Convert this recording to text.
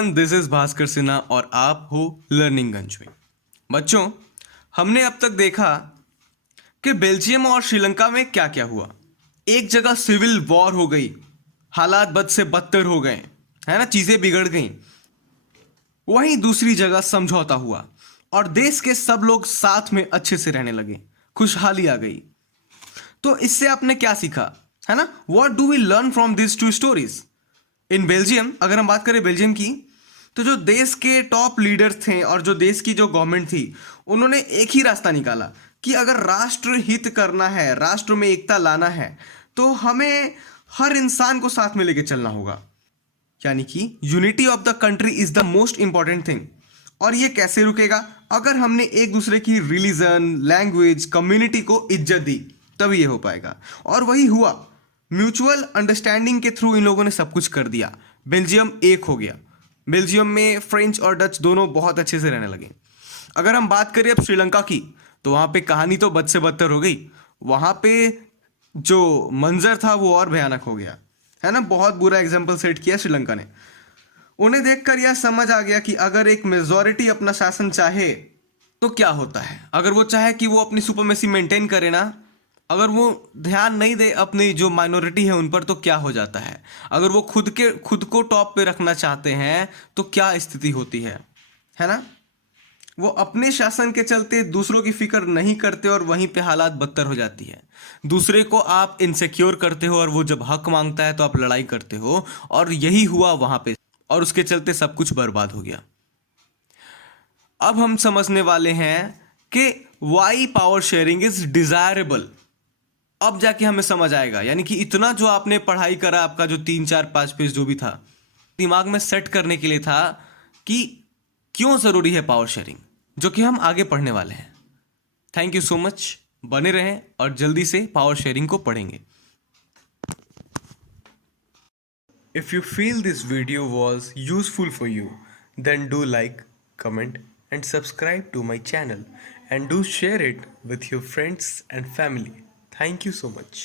Everyone, this is Bhaskar Sinha और आप हो लर्निंग गंज में। बच्चों, हमने अब तक देखा कि बेल्जियम और श्रीलंका में क्या क्या हुआ। एक जगह सिविल वॉर हो गई, हालात बद से बदतर हो गए, है ना, चीजें बिगड़ गई। वहीं दूसरी जगह समझौता हुआ और देश के सब लोग साथ में अच्छे से रहने लगे, खुशहाली आ गई। तो इससे आपने क्या सीखा, है ना? What do we learn from this two stories? In Belgium, अगर हम बात करें बेल्जियम की, तो जो देश के टॉप लीडर्स थे और जो देश की जो गवर्नमेंट थी, उन्होंने एक ही रास्ता निकाला कि अगर राष्ट्र हित करना है, राष्ट्र में एकता लाना है, तो हमें हर इंसान को साथ में लेके चलना होगा। यानी कि unity of the country is the most important thing. और ये कैसे रुकेगा? अगर हमने एक दूसरे की रिलीजन, लैंग्वेज, कम्युनिटी को इज्जत दी, तभी ये हो पाएगा। और वही हुआ। म्यूचुअल अंडरस्टैंडिंग के थ्रू इन लोगों ने सब कुछ कर दिया। बेल्जियम एक हो गया। बेल्जियम में फ्रेंच और डच दोनों बहुत अच्छे से रहने लगे। अगर हम बात करें अब श्रीलंका की, तो वहाँ पे कहानी तो बद से बदतर हो गई। वहाँ पे जो मंजर था वो और भयानक हो गया, है ना। बहुत बुरा एग्जाम्पल सेट किया श्रीलंका ने। उन्हें देखकर यह समझ आ गया कि अगर एक मेजॉरिटी अपना शासन चाहे तो क्या होता है। अगर वो चाहे कि वो अपनी सुपरमेसी मेंटेन करे ना, अगर वो ध्यान नहीं दे अपनी जो माइनॉरिटी है उन पर, तो क्या हो जाता है। अगर वो खुद को टॉप पे रखना चाहते हैं तो क्या स्थिति होती है ना। वो अपने शासन के चलते दूसरों की फिक्र नहीं करते और वहीं पे हालात बदतर हो जाती है। दूसरे को आप इनसिक्योर करते हो और वो जब हक मांगता है तो आप लड़ाई करते हो, और यही हुआ वहां पे, और उसके चलते सब कुछ बर्बाद हो गया। अब हम समझने वाले हैं कि why power sharing is desirable. अब जाके हमें समझ आएगा। यानी कि इतना जो आपने पढ़ाई करा, आपका जो 3 4 5 पेज जो भी था, दिमाग में सेट करने के लिए था कि क्यों जरूरी है पावर शेयरिंग, जो कि हम आगे पढ़ने वाले हैं। Thank you so much. बने रहें और जल्दी से पावर शेयरिंग को पढ़ेंगे। If you feel this video was useful for you, then do like, comment and subscribe to my channel and do share it with your friends and family. Thank you so much.